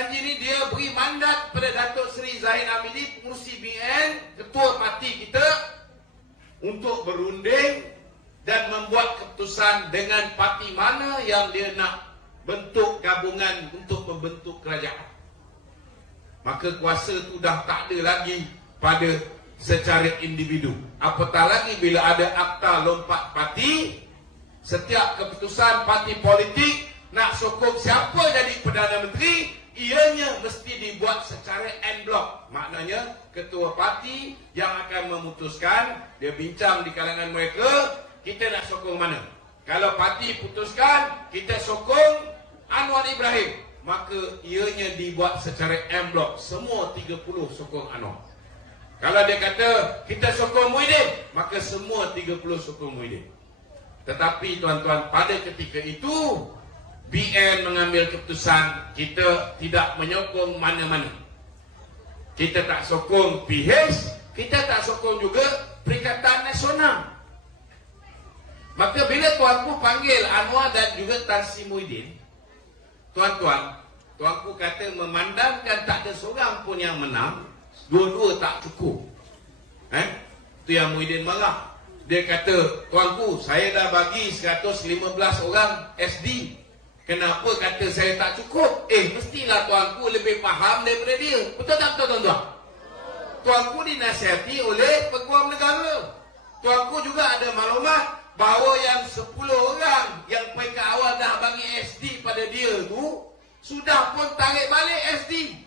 janji ni dia beri mandat pada Datuk Seri Zahid Hamidi, pengurusi BN, ketua parti kita, untuk berunding dan membuat keputusan dengan parti mana yang dia nak bentuk gabungan untuk membentuk kerajaan. Maka kuasa tu dah tak ada lagi pada secara individu. Apatah lagi bila ada akta lompat parti, setiap keputusan parti politik nak sokong siapa jadi Perdana Menteri, ianya mesti dibuat secara en bloc. Maknanya ketua parti yang akan memutuskan, dia bincang di kalangan mereka, kita nak sokong mana. Kalau parti putuskan kita sokong Anwar Ibrahim, maka ianya dibuat secara en bloc. Semua 30 sokong Anwar. Kalau dia kata kita sokong Muhyiddin, maka semua 30 sokong Muhyiddin. Tetapi tuan-tuan, pada ketika itu BN mengambil keputusan kita tidak menyokong mana-mana. Kita tak sokong PH, kita tak sokong juga Perikatan Nasional. Maka bila tuanku panggil Anwar dan juga Tan Sri Muhyiddin, tuan-tuan, tuanku kata memandangkan tak ada seorang pun yang menang, dua-dua tak cukup. Itu yang Muhyiddin marah. Dia kata, tuanku, saya dah bagi 115 orang SD. Kenapa kata saya tak cukup? Mestilah tuanku lebih faham daripada dia. Betul tak betul, tuan-tuan? Tuanku dinasihati oleh Peguam Negara. Tuanku juga ada maklumat bahawa yang 10 orang yang peringkat awal dah bagi SD pada dia tu, sudah pun tarik balik SD.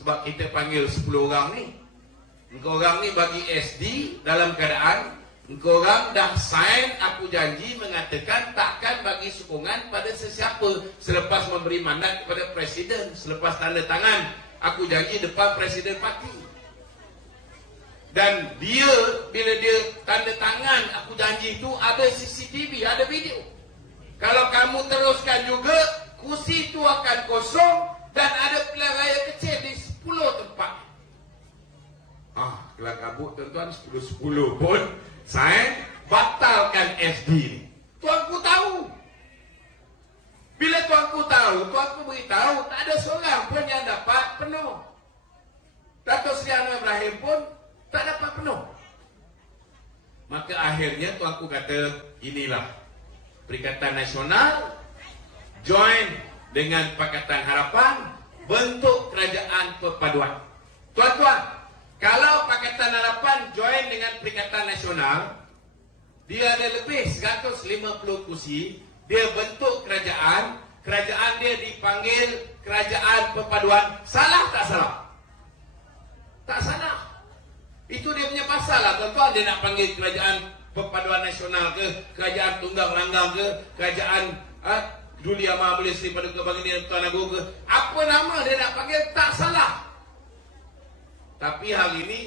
Sebab kita panggil 10 orang ni, engkau orang ni bagi SD dalam keadaan engkau orang dah sign aku janji mengatakan takkan bagi sokongan pada sesiapa selepas memberi mandat kepada Presiden, selepas tanda tangan aku janji depan Presiden parti. Dan dia, bila dia tanda tangan aku janji itu, ada CCTV, ada video. Kalau kamu teruskan juga, kursi itu akan kosong dan ada pilihan raya kecil di 10 tempat. Kelang kabut tuan-tuan, 10-10 pun saya batalkan SD ni. Tuanku tahu. Bila tuanku tahu, tuanku beritahu tak ada seorang pun yang dapat penuh. Datuk Seri Anwar Ibrahim pun tak dapat penuh. Maka akhirnya tuanku kata, inilah Perikatan Nasional join dengan Pakatan Harapan bentuk kerajaan perpaduan. Tuan-tuan, kalau Pakatan Harapan join dengan Perikatan Nasional, dia ada lebih 150 kursi, dia bentuk kerajaan, kerajaan dia dipanggil Kerajaan Perpaduan. Salah tak salah? Tak salah. Itu dia punya pasal lah, tuan-tuan. Dia nak panggil Kerajaan Perpaduan Nasional ke, Kerajaan Tunggang Langgang ke, Kerajaan Duli Amar Malaysia pada Kebanginan Tuan Agung ke, apa nama dia nak panggil, tak salah. Tapi hari ini,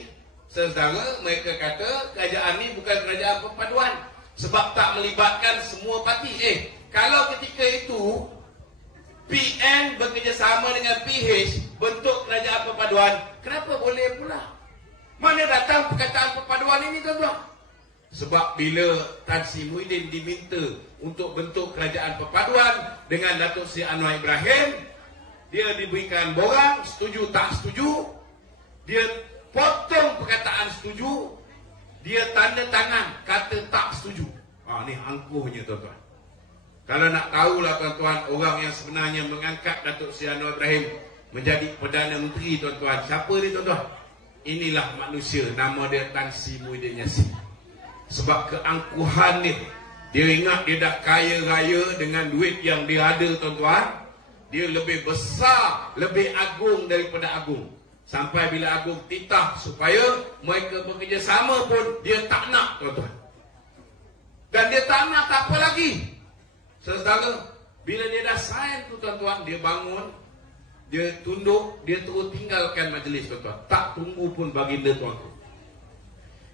saudara, mereka kata kerajaan ni bukan kerajaan perpaduan sebab tak melibatkan semua parti. Kalau ketika itu PN bekerjasama dengan PH bentuk kerajaan perpaduan, kenapa boleh pula? Mana datang perkataan perpaduan ini, tuan-tuan? Sebab bila Tan Sri Muhyiddin diminta untuk bentuk kerajaan perpaduan dengan Datuk Seri Anwar Ibrahim, dia diberikan borang, setuju tak setuju. Dia potong perkataan setuju, dia tanda tangan kata tak setuju. Ni angkuhnya, tuan-tuan. Kalau nak tahulah, tuan-tuan, orang yang sebenarnya mengangkat Datuk Seri Anwar Ibrahim menjadi Perdana Menteri, tuan-tuan, siapa dia, tuan-tuan? Inilah manusia, nama dia Tan Sri Muhyiddin Yassin. Sebab keangkuhan ni, dia ingat dia dah kaya raya dengan duit yang dia ada, tuan-tuan. Dia lebih besar, lebih agung daripada agung. Sampai bila agung titah supaya mereka bekerjasama pun dia tak nak, tuan-tuan. Dan dia tak nak, tak apa lagi. Saudara, bila dia dah sign tu, tuan-tuan, dia bangun, dia tunduk, dia terus tinggalkan majlis, tuan-tuan. Tak tunggu pun baginda tuanku.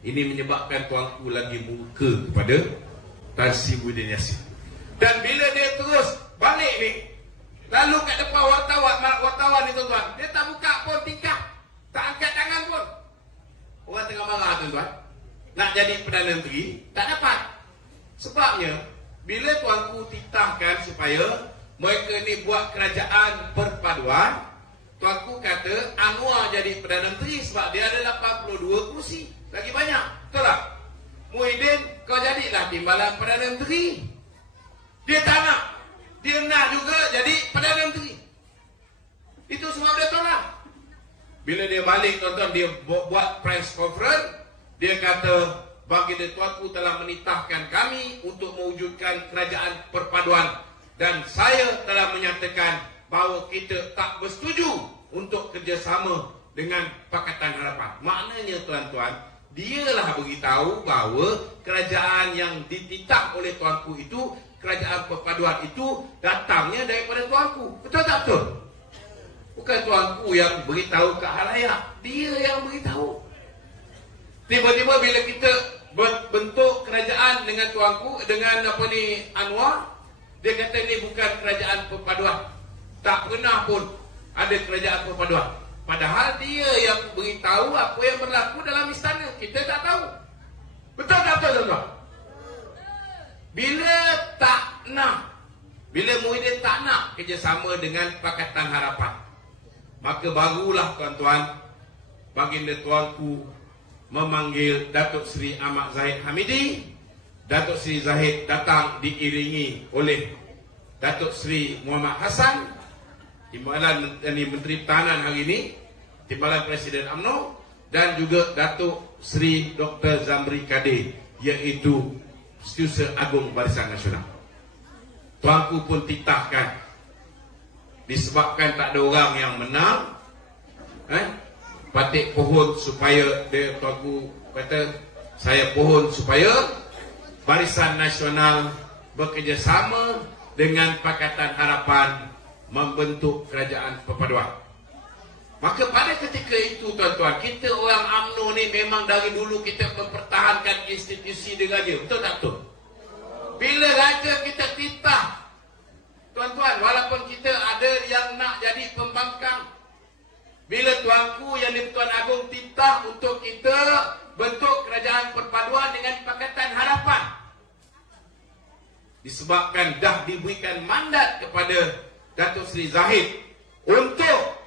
Ini menyebabkan tuanku lagi murka kepada Tan Sri Muhyiddin Yassin. Dan bila dia terus balik ni, lalu kat depan wartawan ni, tuan-tuan, dia tak buka pun tingkap, tak angkat tangan pun. Orang tengah marah, tuan-tuan, nak jadi Perdana Menteri, tak dapat. Sebabnya, bila tuanku titahkan supaya mereka ni buat kerajaan perpaduan, Tuanku kata Anwar jadi Perdana Menteri sebab dia ada 82 kursi. Lagi banyak. Betul tak? Muhyiddin, kau jadilah timbalan Perdana Menteri. Dia tak nak. Dia nak juga jadi Perdana Menteri. Itu sebab dia tolak. Bila dia balik, tuan-tuan, dia buat press conference. Dia kata, baginda tuanku telah menitahkan kami untuk mewujudkan kerajaan perpaduan. Dan saya telah menyatakan bahawa kita tak bersetuju untuk kerjasama dengan Pakatan Harapan. Maknanya, tuan-tuan, dialah beritahu bahawa kerajaan yang dititah oleh tuanku itu, kerajaan perpaduan itu datangnya daripada tuanku. Betul tak betul? Bukan tuanku yang beritahu ke halayak, dia yang beritahu. Tiba-tiba bila kita bentuk kerajaan dengan tuanku, dengan Anwar, dia kata ini bukan kerajaan perpaduan. Tak pernah pun ada kerajaan perpaduan. Padahal dia yang beritahu apa yang berlaku dalam istana. Kita tak tahu. Betul tak betul, tuan-tuan? Bila tak nak, bila Muhyiddin tak nak kerjasama dengan Pakatan Harapan, maka barulah, tuan-tuan, baginda tuanku memanggil Datuk Seri Ahmad Zahid Hamidi. Datuk Seri Zahid datang diiringi oleh Datuk Seri Muhammad Hassan, Timbalan Menteri Pertahanan hari ini, Timbalan Presiden UMNO, dan juga Datuk Seri Dr. Zamri Kadir, iaitu Setiausaha Agung Barisan Nasional. Tuanku pun titahkan, disebabkan tak ada orang yang menang, patik pohon supaya dia, tuanku kata, saya pohon supaya Barisan Nasional bekerjasama dengan Pakatan Harapan membentuk kerajaan perpaduan. Maka pada ketika itu, tuan-tuan, kita orang UMNO ni memang dari dulu kita mempertahankan institusi dia raja. Betul tak betul? Bila raja kita titah, tuan-tuan, walaupun kita ada yang nak jadi pembangkang, bila tuanku yang di-Pertuan Agong titah untuk kita bentuk kerajaan perpaduan dengan Pakatan Harapan, disebabkan dah diberikan mandat kepada Datuk Seri Zahid untuk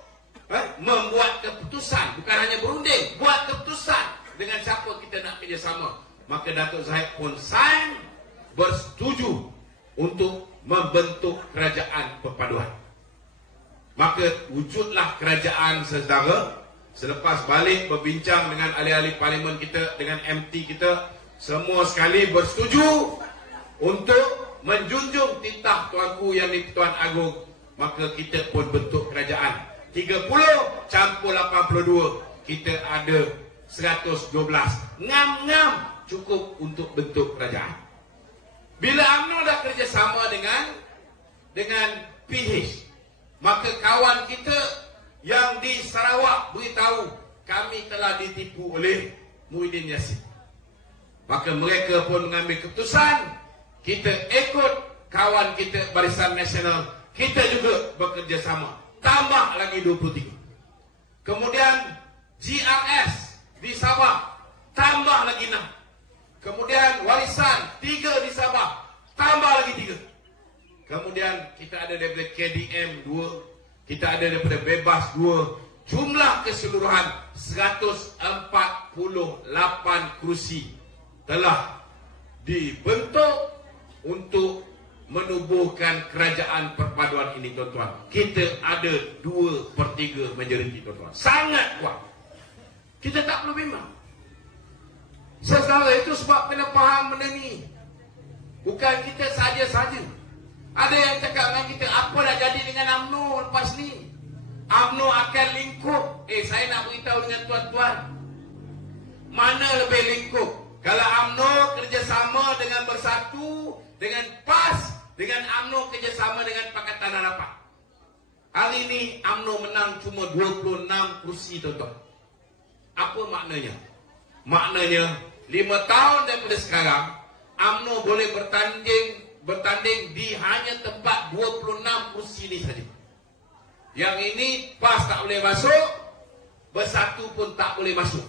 membuat keputusan, bukan hanya berunding, buat keputusan dengan siapa kita nak kerjasama, maka Datuk Zahid pun sign, bersetuju untuk membentuk kerajaan perpaduan. Maka wujudlah kerajaan sedara. Selepas balik berbincang dengan ahli-ahli parlimen kita, dengan MT kita, semua sekali bersetuju untuk menjunjung titah tuanku yang di-Pertuan Agong. Maka kita pun bentuk kerajaan 30 campur 82, kita ada 112. Ngam-ngam cukup untuk bentuk kerajaan. Bila UMNO dah kerjasama dengan PH, maka kawan kita yang di Sarawak beritahu kami telah ditipu oleh Muhyiddin Yassin. Maka mereka pun mengambil keputusan, kita ikut kawan kita Barisan Nasional, kita juga bekerjasama, tambah lagi 23. Kemudian GRS di Sabah, tambah lagi 6. Kemudian Warisan 3 di Sabah, tambah lagi 3. Kemudian kita ada daripada KDM 2, kita ada daripada Bebas 2. Jumlah keseluruhan 148 kursi telah dibentuk untuk menubuhkan kerajaan perpaduan ini, tuan-tuan. Kita ada 2/3 majoriti, tuan-tuan. Sangat kuat. Kita tak perlu bimbang. Saudara, itu sebab kena faham benda ni. Bukan kita saja-saja. Ada yang cakap dengan kita, apa nak jadi dengan UMNO lepas ni? UMNO akan lingkup. Saya nak beritahu dengan tuan-tuan, mana lebih lingkup? Kalau UMNO kerjasama dengan Bersatu, dengan PAS, dengan UMNO kerjasama dengan Pakatan Harapan. Hari ini UMNO menang cuma 26 kursi, tuan-tuan. Apa maknanya? Maknanya 5 tahun daripada sekarang, UMNO boleh bertanding di hanya tempat 26 kursi ini saja. Yang ini PAS tak boleh masuk, Bersatu pun tak boleh masuk.